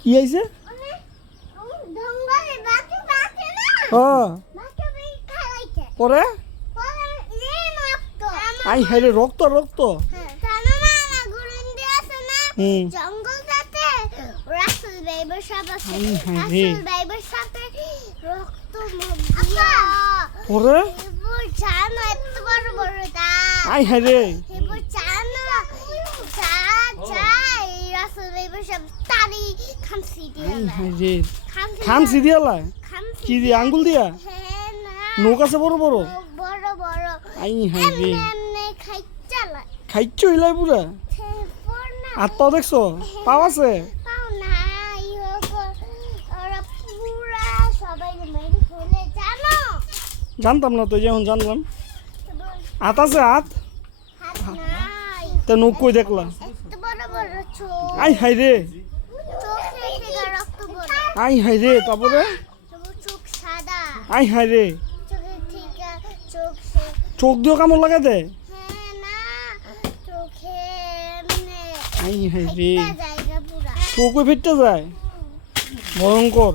কি আইছে? খাইছে পরে? আই হাইরে রক্ত রক্ত। আই হাইরে খামসি দিয়ে খামসি কি দিয়ে আঙ্গুল দিয়া? হ্যাঁ নৌক আছে বড় বড়? আই এমনি এমনি খাইছো ইলাই পুরা? আর তো দেখছ? পাও আছে? পাও জানো? জানতাম না তো যখন জানলাম। হাত আছে হাত তা নৌক কই দেখলা? এত বড় বড় চোখ আই হাই রে। আই হাই রে, তারপরে? আই হাই রে। চোখ দিয়ে কামড় লাগা দে আই চোখে ফিরতে যায়। ভয়ঙ্কর।